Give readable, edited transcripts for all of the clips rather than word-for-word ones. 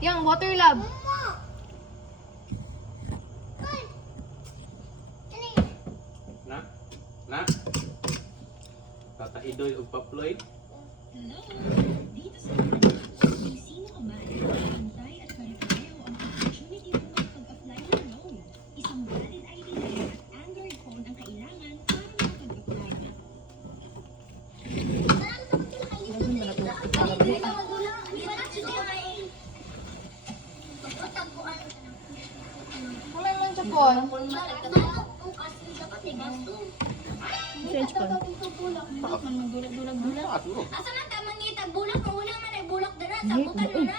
Yang water lab. Na? Na? Tata Idoy o Paploy? Hello! Dito sa kung sino ka man, pantay at pare-pareho ang opportunity mo makapag-apply ng loan. Isang valid ID at Android phone ang kailangan para makapag-apply. Kamay man siya po. Change pa. Asa man tamang ngita bulak mo una man ay bulak dara sabutan mo na.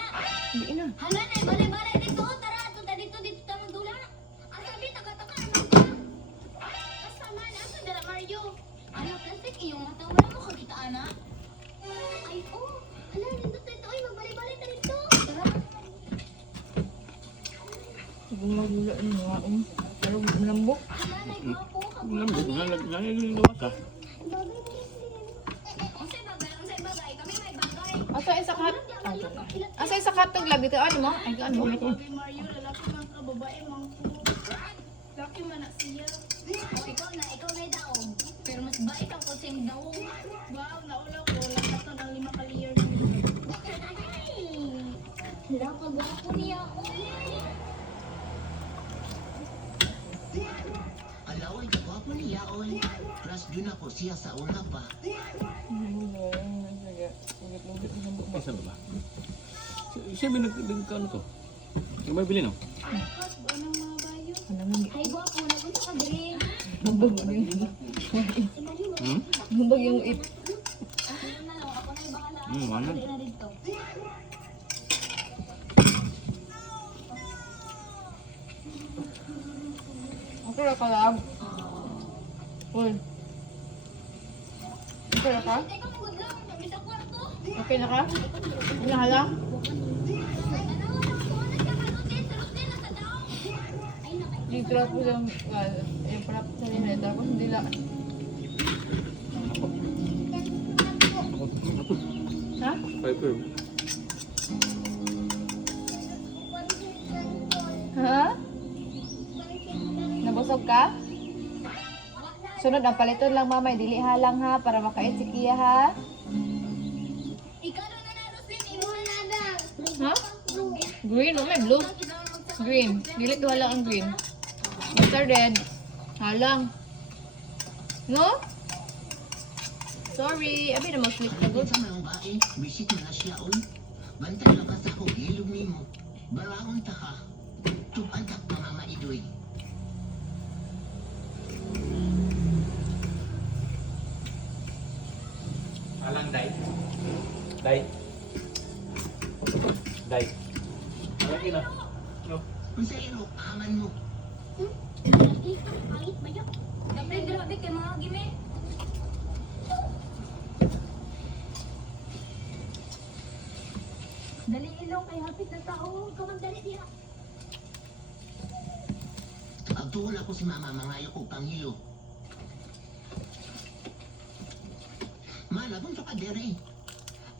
Hindi na. Hala na bale-bale dito tara ato ta dito ta magdula. Asa bi taga-taga man ka. Asa man asa dara Mario. Ano plastic iyong mata wala mo kakita ana. Ay oh, hala dito dito ay magbali-bali ta dito. Tara. Siguro magula ng mga pero malambok. Hala na gwapo ka. Lambot na, naliliwas ka. Unsay bagay kami may bagay. Asa isa kat? Asa isa kat ng labi ka ano mo? Ay ka ano? Mario lalaki man ka babae man ko. Laki man na siya. Ikaw na daog. Pero mas bait ang kusim daog. Wow, naula ko. Lahat to ng 5 ka-layer. Hala ka gwapo niya. Alaway gwapo niya oy. Crush din ako siya sa una pa. Isa ba? Siya binagka ano to? Yung may bilhin no? Ay gwapo na kung sa kadre. Mabag yung Hmm? mabag yung it. Ano na lang ako na bahala. Wala. Dali na dito. Okay na ka lab. Uy. Okay na ka? Teka mo good lang. Kami sa kwarto. Okay na ka? Inahala? Ay ano wala ko na sa kalutin. Salutin na sa daog. Ay nakay. Yung trap ko lang, yung trap sa nila, tapos hindi lang. Ha? Piper. Ha? Nabusog ka? Sunod, ang paliton lang mamay, dili halang ha, para makait si Kia ha. Ikaw na naros din. Imo na na. Ha? Green, o may blue. Green, dili to halang ang green. Basta red, halang. No? Sorry, abi na mag-click na good. Sa mga bae, bisit na siya oy. Bantay lang ka sa akong ilog nimo. Baraon ta ka. Tuban ta ka mama idoy. Alang Day. Day. Day. Okay na. No. Unsa iro aman mo? Pangit ba yun? Grabe kay mga gime. Dali ilong kay hapit na tao. Kamang dali diya. Agtuon ako si mama mangayo ko kang hilo. Malabon sa kadere.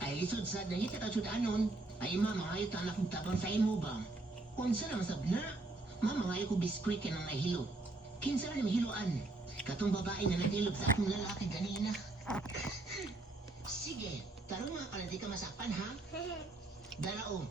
Ay lisod sa dahita ta sudanon. Ay mangayo ta na kung tabang sa imo ba? Unsa naman sabna? Mangayo ko biskwit ka nang nahilo. Kinsa na yung hiloan? Katong babae na nagilog sa akong lalaki ganina. Sige, tarong nga ka na di ka masakpan ha? Darao,